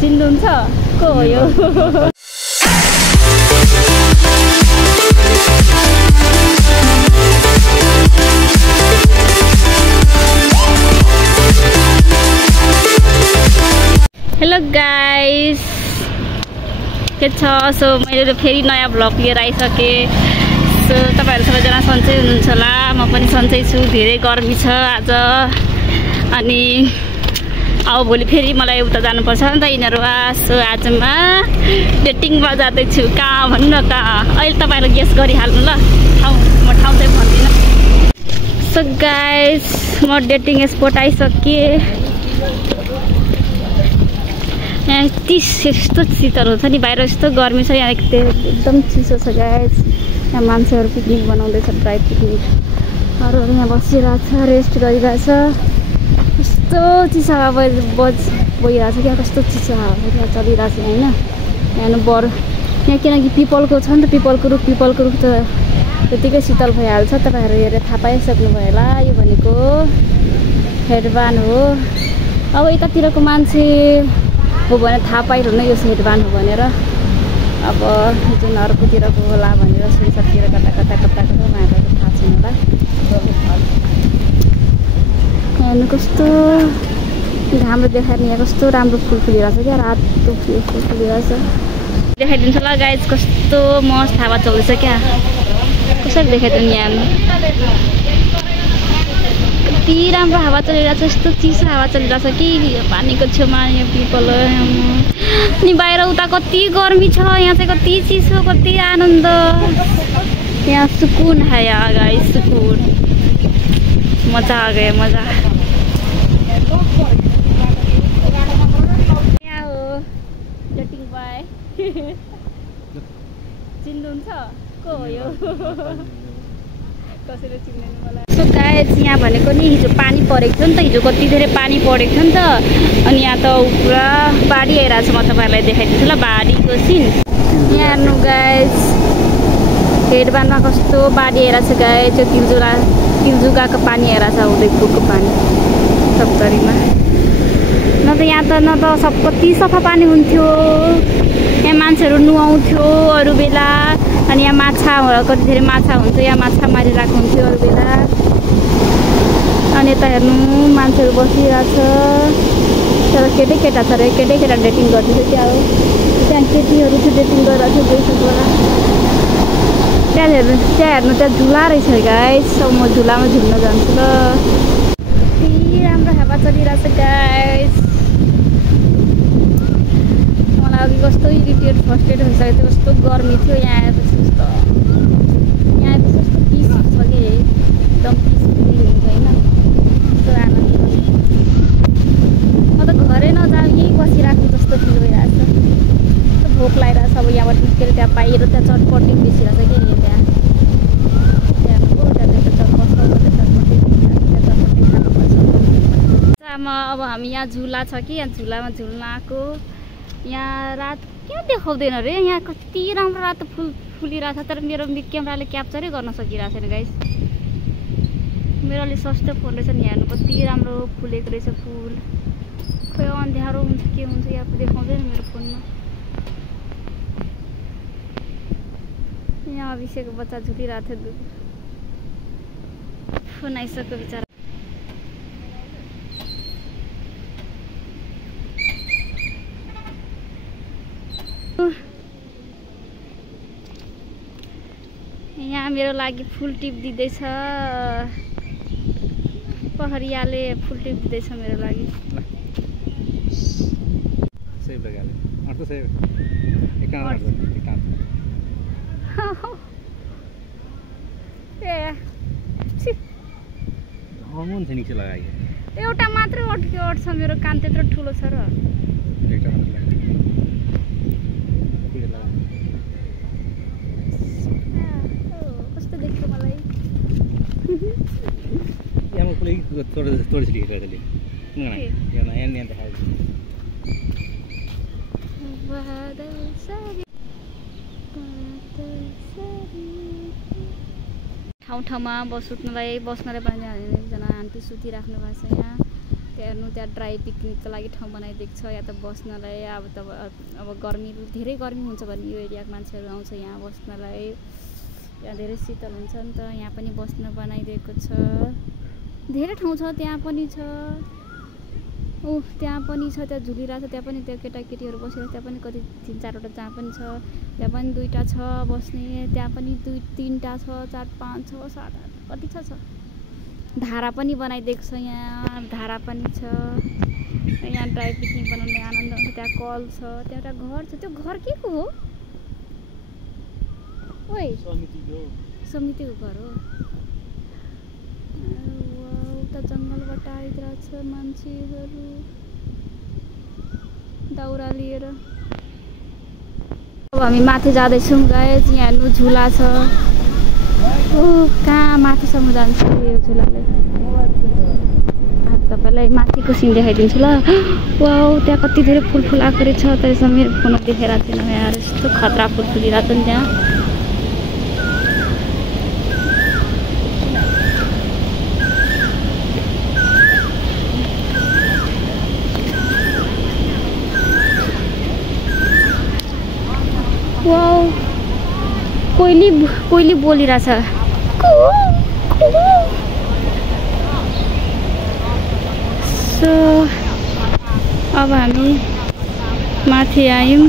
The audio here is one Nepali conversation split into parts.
चिन्नुहुन्छ को हो यो? हेलो गाइस, के छ? सो मैले फेरि नयाँ भ्लग लिएर आइसकेँ। सो तपाईँहरू सबैजना सन्चै हुनुहुन्छ होला, म पनि सन्चै छु। धेरै गर्मी छ आज, अनि अब भोलि फेरि मलाई उता जानुपर्छ नि त यिनीहरू। सो आजमा डेटिङमा जाँदैछु। कहाँ भन्नु न, कहाँ? अहिले तपाईँहरू गेस गरिहाल्नु ल, म ठाउँ चाहिँ भन्दिनँ। सो गाइस, म डेटिङ स्पोट आइसकेँ। यहाँ यस्तो शीतल हुन्छ नि, बाहिर यस्तो गर्मी छ, यहाँ एकदम चिसो छ गाइस। यहाँ मान्छेहरू पिकनिक बनाउँदैछ, ड्राई पिकनिक। अरूहरू यहाँ बसिरहेको छ, रेस्ट गरिरहेछ। कस्तो चिसो हावा बगिरहेको छ क्या, कस्तो चिसो हावा चलिरहेको छ होइन। यहाँ यहाँ किनकि पिपलको छ नि त, पिपलको रुख त त्यतिकै शीतल भइहाल्छ। तपाईँहरू हेरेर थाहा पाइसक्नुभयो होला, यो भनेको हेडबान हो। अब यतातिरको मान्छे हो भने थाहा पाइरहनु यो हेडबान हो भनेर। अब जुन अर्कोतिरको होला भनेर सुनसरतिर कता उहाँहरूलाई थाहा छैन होला। हेर्नु कस्तो राम्रो देखाएर यहाँ कस्तो राम्रो फुल फुलिरहेछ क्या, रातो फुल फुलिरहेछ। देखाइदिन्छ ल गाइस, कस्तो मस्त हावा चल्दैछ क्या। कसरी देखाइदिनु यहाँ कति राम्रो हावा चलिरहेछ, यस्तो चिसो हावा चलिरहेछ कि पानीको छेउमा यहाँ पिपल। अनि बाहिर उता कति गर्मी छ, यहाँ चाहिँ कति चिसो, कति आनन्द। यहाँ सुकुन है यहाँ गाइस, सुकुन। मजा आ गयो, मजा। यहाँ हो डेटिङ बोय। चिन्नुहुन्छ को हो यो? कसैले चिन्दैन मलाई। सो गाइस, यहाँ भनेको नि हिजो पानी परेको थियो नि त, हिजो कति धेरै पानी परेको थियो नि त। अनि यहाँ त पुरा बाढी आइरहेको छ। म तपाईँहरूलाई देखाइदिन्छु ल बाढीको सिन। यहाँ हेर्नु गाइस, हेडबानमा कस्तो बाढी आइरहेको छ गाइस। त्यो तिलजुगाको पानी आइरहेको छ, उदयपुरको पानी सप्तरीमा। न त यहाँ त कति सफा पानी हुन्थ्यो। यहाँ मान्छेहरू नुहाउँथ्यो अरू बेला। अनि यहाँ माछा, कति धेरै माछा हुन्छ, यहाँ माछा मारिरहेको हुन्थ्यो अरू बेला। अनि यता हेर्नु मान्छेहरू बसिरहेछ। तर केटा छ अरे, केटा डेटिङ गर्दैछ क्या हो। त्यहाँ केटीहरू चाहिँ डेटिङ गरिरहेको थियो गइसक्नु। त्यहाँ हेर्नु त्यहाँ झुला रहेछ गाइस। म झुलामा झुल्न जान्छु ल। कति राम्रो हावा चलिरहेछ गाइस। मलाई अघि कस्तो इरिटेट फ्रस्ट्रेट भइसकेको थियो, कस्तो गर्मी थियो। यहाँ आएपछि कस्तो पिस छ कि, एकदम पिसफुली हुन्छ होइन। कस्तो आनन्द। म त घरै नजाऊ, यहीँ बसिरहेको जस्तो फिल भइरहेछ। कस्तो भोक लागिरहेछ। अब यहाँबाट निस्केर त्यहाँ बाहिर त्यहाँ चटपटी बेसिरहेछ कि त्यहाँ अब हामी यहाँ झुला छ कि, यहाँ झुलामा झुल्न आएको। यहाँ रात क्या देखाउँदैन रे, यहाँ कति राम्रो रातो फुल फुलिरहेछ। तर मेरो क्यामेराले क्याप्चरै गर्न सकिरहेको छैन गाइस। मेरो अलिक सस्तो फोन रहेछ नि, हेर्नु कति राम्रो फुलेको रहेछ फुल। खोइ अँध्यारो हुन्छ के हुन्छ, यहाँ देखाउँदैन मेरो फोनमा। यहाँ अभिषेकको बच्चा झुलिरहेको थियो, फोन आइसक्यो बिचरा। यहाँ मेरो लागि फुल टिप दिँदैछ, पहरियाले फुल टिप दिँदैछ मेरो लागि। एउटा मात्रै अट्छ, मेरो कान त्यत्रो ठुलो छ र। कस्तो देख्छ मलाई। ठाउँ ठाउँमा बस्नलाई पनि एकजना आन्टी सुतिराख्नु भएको छ यहाँ। त्यहाँ ड्राई पिकनिकको लागि ठाउँ बनाइदिएको छ। या त बस्नलाई अब गर्मी धेरै गर्मी हुन्छ भने यो एरियाको मान्छेहरू आउँछ यहाँ बस्नलाई। यहाँ धेरै शीतल हुन्छ नि त, यहाँ पनि बस्न बनाइदिएको छ। धेरै ठाउँ छ, त्यहाँ पनि छ, त्यहाँ पनि छ, त्यहाँ झुलिरहेको छ, त्यहाँ पनि त्यो केटाकेटीहरू बसेर त्यहाँ पनि कति 3-4वटा जहाँ पनि छ, त्यहाँ पनि 2टा छ बस्ने, त्यहाँ पनि 2-3टा छ, 4, 5, 6, 7, 8 कति छ। धारा पनि बनाइदिएको छ, यहाँ धारा पनि छ। यहाँ ड्राई पिकनिक बनाउने आनन्द हुन्छ। त्यहाँ कल छ, त्यहाँ एउटा घर छ, त्यो घर के को हो? ओइ समितिको घर हो। उता जङ्गलबाट आइरहेको छ मान्छेहरू दाउरा लिएर। अब हामी माथि जाँदैछौँ गाइस। यहाँ हेर्नु झुला छ। कहाँ माथिसम्म जान्छ यो झुलाले। तपाईँलाई माथिको सिन देखाइदिन्छु ल। वाउ, त्यहाँ कति धेरै फुल आएको रहेछ। त्यसमा मेरो फोनमा देखाइरहेको थिएन यार। यस्तो खतरा फुल फुलिरहेको छ नि त्यहाँ। वाउ, कोइली बोलिरहेछ। सो अब हामी माथि आयौँ।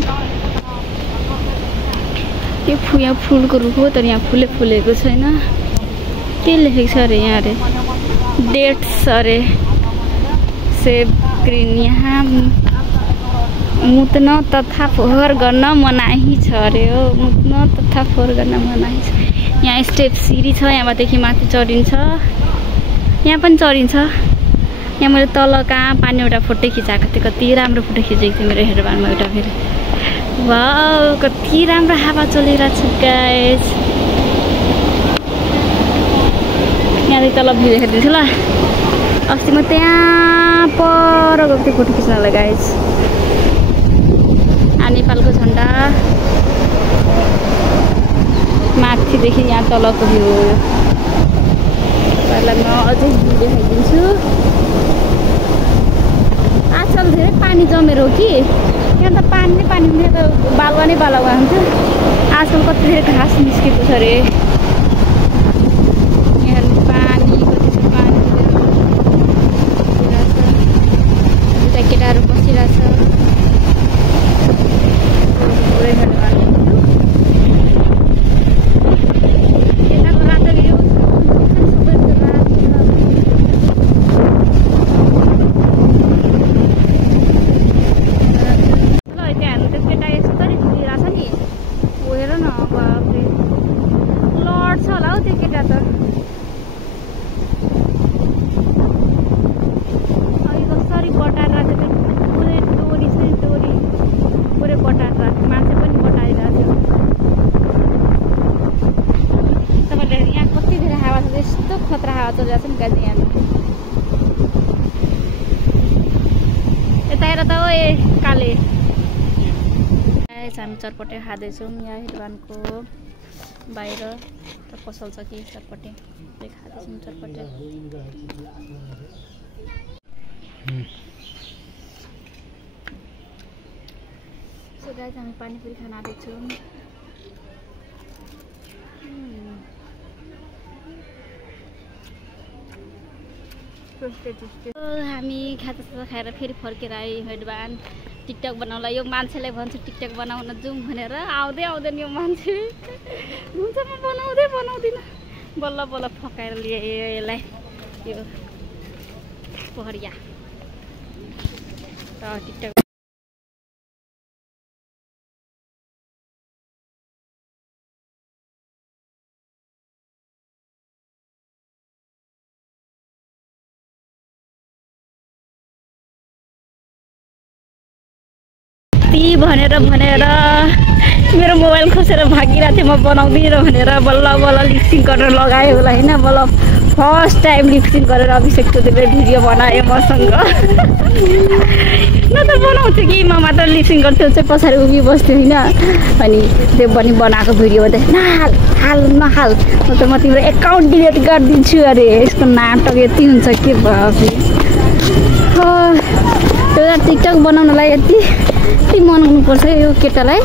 यो यहाँ फुलको रुख हो, तर यहाँ फुलेको छैन। के लेखेको छ अरे यहाँ? अरे डेट्स अरे सेब ग्रिन। यहाँ मुत्न तथा फोहोर गर्न मनाही छ अरे हो। मुत्न तथा फोहोर गर्न मनाही छ। यहाँ स्टेप सिडी छ, यहाँबाटदेखि माथि चढिन्छ। यहाँ पनि चढिन्छ। यहाँ मैले तल कहाँ पानी एउटा फोटो खिचाएको थिएँ। कति राम्रो फोटो खिचेको थिएँ मेरो हेडबानमा एउटा फेरि। वाउ, कति राम्रो हावा चलिरहेको छ गाइस। यहाँदेखि तल भ्यू देखाइदिन्छु ल। अस्ति म त्यहाँ पर गएको थिएँ फोटो खिच्नलाई गाइस। नेपालको झन्डा माथिदेखि यहाँ तलको भ्यू हो। तपाईँलाई म अझै भ्यू देखाइदिन्छु। आजकल धेरै पानी जमेर हो कि यहाँ त पानी नै पानी हुने, त बालुवा नै बालुवा हुन्थ्यो। आजकल कति धेरै घाँस निस्केको छ अरे। यहाँ पानी कति छ, पानी दुईटा केटाहरू बसिरहेछ। खतरा हावा चलिरहेको छ नि गाइस। यहाँ यता हेर त ओ काले। हामी चटपटे खाँदैछौँ। यहाँ हिडवानको बाहिर पसल छ कि चटपटे खाँदैछौँ। चटपटे सो गाइस हामी पानीपुरी खान आँदैछौँ। हामी खाजा खाएर फेरि फर्केर आयौँ हेडबान टिकटक बनाउला। यो मान्छेलाई भन्छु टिकटक बनाउन जाउँ भनेर, आउँदै आउँदैन यो मान्छे। हुन्छ म बनाउँदिनँ। बल्ल बल्ल फकाएर ल्यायो यसलाई, यो पहरिया टिकटक। भनेर मेरो मोबाइल खोसेर भागिरहेको थिएँ। म बनाउँदिनँ भनेर बल्ल बल्ल लिपसिङ गरेर लगायो होला होइन। बल्ल फर्स्ट टाइम लिपसिङ गरेर अभिषेक चौधरीले भिडियो बनायो मसँग। न त बनाउँथ्यो कि म मात्र लिपसिङ गर्थ्यो चाहिँ पछाडि उभिबस्थ्यो होइन। अनि त्यो पनि बनाएको भिडियो नहाल म तिम्रो एकाउन्ट डिलिट गरिदिन्छु अरे। यसको नाटक यति हुन्छ के भयो। भिडियो र टिकटक बनाउनलाई यति मन हुनुपर्छ यो केटालाई